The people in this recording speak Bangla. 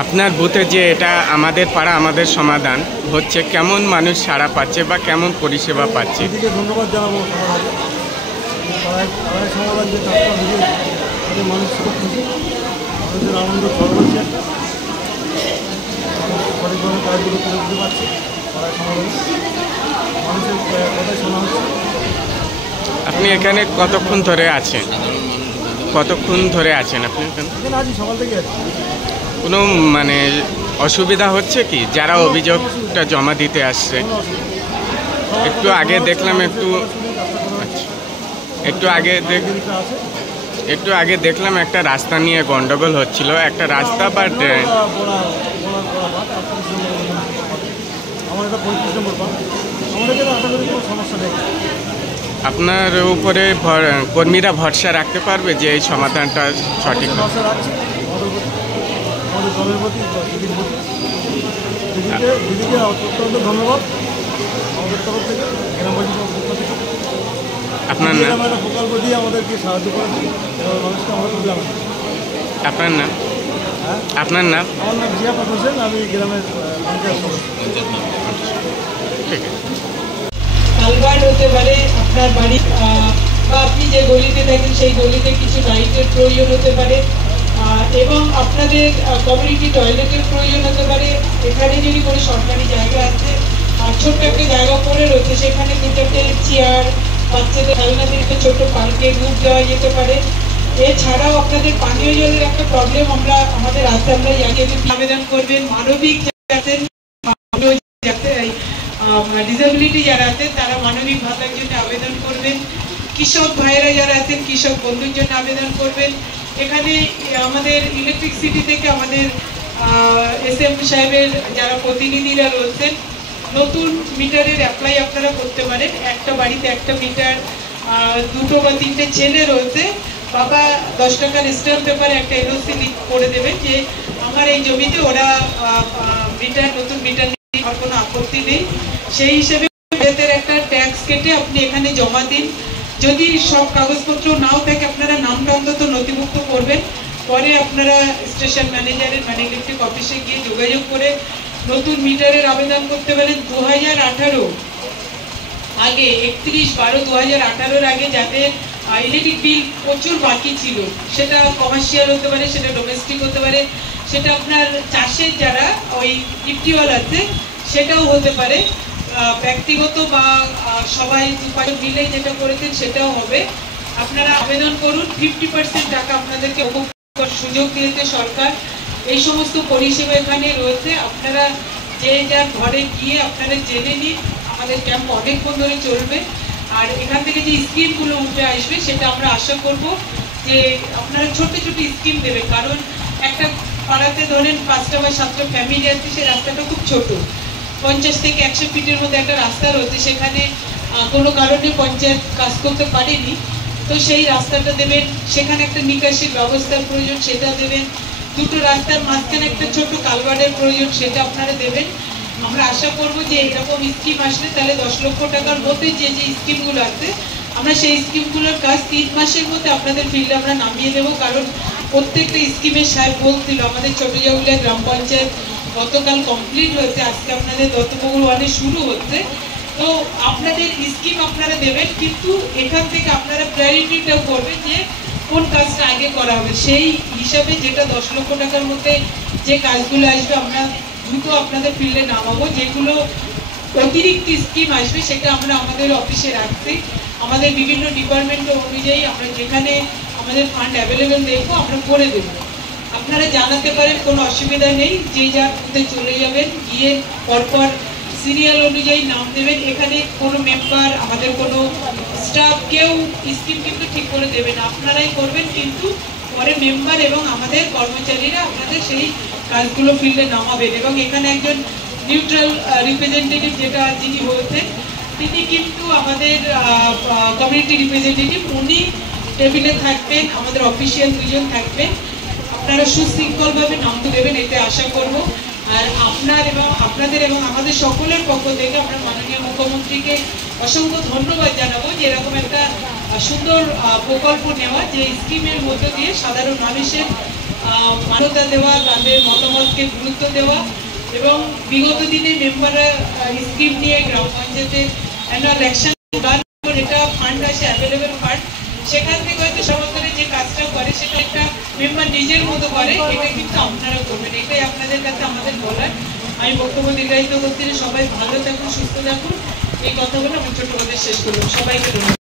আপনার বুথে যে এটা আমাদের পাড়া আমাদের সমাধান হচ্ছে, কেমন মানুষ সাড়া পাচ্ছে বা কেমন পরিষেবা পাচ্ছে? দিদিকে ধন্যবাদ জানাবো। পাড়ায় সমাধান যে কাজটা হয়েছে তাতে মানুষ খুব খুশি, মানুষের আনন্দ ছড়াচ্ছে, সঠিকভাবে কাজগুলো করে দিতে পারছে। পাড়ায় সমাধান মানুষের কথাই শোনা হচ্ছে। আপনি এখানে কতক্ষণ ধরে আছেন? কতক্ষণ ধরে আছেন আপনি এখানে? এখানে আছি, সকাল থেকে আছি। কোনো মানে অসুবিধা হচ্ছে কি যারা অভিযোগটা জমা দিতে আসছে? একটু আগে দেখলাম একটু আগে দেখলাম একটা রাস্তা নিয়ে গন্ডগোল হচ্ছিল, একটা রাস্তা বা ড্রেন। আমার এটা 35 নম্বর পার্ট, আমাদের এখানে আশা করি কোনো সমস্যা নেই। আপনার উপরে কর্মীরা ভরসা রাখতে পারবে যে এই সমাধানটা সঠিক? ভরসা রাখছি আমাদের দলের প্রতি, দিদির প্রতি। দিদিকে অত্যন্ত ধন্যবাদ আমাদের তরফ থেকে, গ্রামবাসীর পক্ষ থেকে। আপনার নাম? একটা প্রকল্প দিয়ে আমাদেরকে সাহায্য করেছি, মানুষকে আমরা খুব জানাই। আপনার নাম? হ্যাঁ, আপনার নাম? আমার নাম জিয়াফত হোসেন, আমি গ্রামের পঞ্চায়েত সদস্য। ঠিক আছে। কালভার্ট হতে পারে আপনার বাড়ি, বা আপনি যে গলিতে থাকেন সেই গলিতে কিছু লাইটের প্রয়োজন হতে পারে, এবং আপনাদের কমিউনিটি টয়লেটের প্রয়োজন হতে পারে। এখানে যদি কোনো সরকারি জায়গা আছে আর ছোট্ট একটা জায়গা পড়ে রয়েছে, সেখানে দু চারটে চেয়ার, বাচ্চাদের খেলনাদের একটা ছোট্ট পার্কে ডুব দেওয়া যেতে পারে। এছাড়াও আপনাদের পানীয় জলের একটা প্রবলেম আমাদের রাস্তা আমরা আবেদন করবেন। মানবিক যাতে ডিসেবিলিটি যারা আছেন তারা মানবিক ভাতার জন্য আবেদন করবেন। কৃষক ভাইয়েরা যারা আছেন কৃষক বন্ধুর জন্য আবেদন করবেন। এখানে আমাদের ইলেকট্রিসিটি থেকে আমাদের এসএম সাহেবের যারা প্রতিনিধিরা রয়েছেন, নতুন মিটারের অ্যাপ্লাই আপনারা করতে পারেন। একটা বাড়িতে একটা মিটার, দুটো বা তিনটে ছেলে রয়েছে, বাবা 10 টাকার স্ট্যাম্প পেপারে একটা এনওসি করে দেবেন যে আমার এই জমিতে ওরা নতুন মিটার আর কোনো আপত্তি নেই। সেই হিসেবে একটা ট্যাক্স কেটে আপনি এখানে জমা দিন। যদি সব কাগজপত্র নাও থাকে আপনারা নামটা অন্তত নথিভুক্ত করবেন। পরে আপনারা স্টেশন ম্যানেজারের ইলেকট্রিক অফিসে গিয়ে যোগাযোগ করে নতুন মিটারের আবেদন করতে পারেন। 2018 আগে 31/12/2018 আগে যাদের ইলেকট্রিক বিল প্রচুর বাকি ছিল, সেটা কমার্শিয়াল হতে পারে, সেটা ডোমেস্টিক হতে পারে, সেটা আপনার চাষের যারা ওই টিপটিওয়াল আছে সেটাও হতে পারে, ব্যক্তিগত বা সবাই মিলে যেটা করেছেন সেটাও হবে। আপনারা আবেদন করুন। 50% টাকা আপনাদেরকে সুযোগ দিয়েছে সরকার। এই সমস্ত পরিষেবা এখানে রয়েছে। আপনারা যে যার ঘরে গিয়ে আপনারা জেনে নিন। আমাদের ক্যাম্প অনেকক্ষণ ধরে চলবে, আর এখান থেকে যে স্কিমগুলো উঠে আসবে সেটা আমরা আশা করব যে আপনারা ছোট ছোট স্কিম দেবেন। কারণ একটা পাড়াতে ধরেন 5টা বা 7টা ফ্যামিলি আছে, সেই রাস্তাটা খুব ছোট, 50 থেকে 100 ফিটের মধ্যে একটা রাস্তা রয়েছে, সেখানে কোনো কারণে পঞ্চায়েত কাজ করতে পারেনি, তো সেই রাস্তাটা দেবেন। সেখানে একটা নিকাশির ব্যবস্থার প্রয়োজন, সেটা দেবেন। দুটো রাস্তার মাঝখানে একটা ছোট কালভার্টের প্রয়োজন, সেটা আপনারা দেবেন। আমরা আশা করব যে এরকম স্কিম আসলে তাহলে 10 লক্ষ টাকার মধ্যে যে যে স্কিমগুলো আছে আমরা সেই স্কিমগুলোর কাজ 3 মাসের মধ্যে আপনাদের ফিল্ডে আমরা নামিয়ে দেবো। কারণ প্রত্যেকটা স্কিমের সাহেব বলছিল আমাদের ছোট জাউলিয়া গ্রাম পঞ্চায়েত গতকাল কমপ্লিট হয়েছে, আজকে আপনাদের দত্তপুকুর 1 শুরু হচ্ছে। তো আপনাদের স্কিম আপনারা দেবেন, কিন্তু এখান থেকে আপনারা প্রায়োরিটিটাও করবেন যে কোন কাজটা আগে করা হবে। সেই হিসাবে যেটা 10 লক্ষ টাকার মধ্যে যে কাজগুলো আসবে আমরা দ্রুত আপনাদের ফিল্ডে নামাবো। যেগুলো অতিরিক্ত স্কিম আসবে সেটা আমরা আমাদের অফিসে রাখছি। আমাদের বিভিন্ন ডিপার্টমেন্ট অনুযায়ী আমরা যেখানে আমাদের ফান্ড অ্যাভেলেবেল দেখবো আমরা করে দেবো। আপনারা জানাতে পারেন, কোনো অসুবিধা নেই। যে যার মধ্যে চলে যাবেন, গিয়ে পরপর সিরিয়াল অনুযায়ী নাম দেবেন। এখানে কোনো মেম্বার, আমাদের কোনো স্টাফ কেউ স্কিম কিন্তু ঠিক করে দেবে না, আপনারাই করবেন। কিন্তু পরে মেম্বার এবং আমাদের কর্মচারীরা আপনাদের সেই কাজগুলো ফিল্ডে নামাবেন। এবং এখানে একজন নিউট্রাল রিপ্রেজেন্টেটিভ যিনি হয়েছেন, তিনি কিন্তু আমাদের কমিউনিটি রিপ্রেজেন্টেটিভ, উনি টেবিলে থাকবেন, আমাদের অফিসিয়াল 2 জন থাকবেন। আপনারা সুশৃঙ্খলভাবে নাম দেবেন, এতে আশা করব। আর আপনাদের এবং আমাদের সকলের পক্ষ থেকে আমরা মাননীয় মুখ্যমন্ত্রীকে অসংখ্য ধন্যবাদ জানাবো যে এরকম একটা সুন্দর প্রকল্প নেওয়া, যে স্কিমের মধ্য দিয়ে সাধারণ মানুষের মান্যতা দেওয়া, তাদের মতামতকে গুরুত্ব দেওয়া এবং বিগত দিনে মেম্বাররা স্কিম নিয়ে গ্রাম পঞ্চায়েতের অ্যানুয়াল অ্যাকশন প্ল্যান, এটা ফান্ড আছে, অ্যাভেলেবেল ফান্ড, সেখান থেকে হয়তো সমান্তরে যে কাজটা করে সেটা একটা মেম্বার নিজের মতো করে, এটা কিন্তু আপনারা করবেন। এটাই আপনাদের কাছে আমাদের বলার। আমি বক্তব্য দীর্ঘায়িত করতে, সবাই ভালো থাকুন, সুস্থ থাকুন, এই কথা বলে আমার ছোট কথা শেষ করলাম। সবাইকে ধন্যবাদ।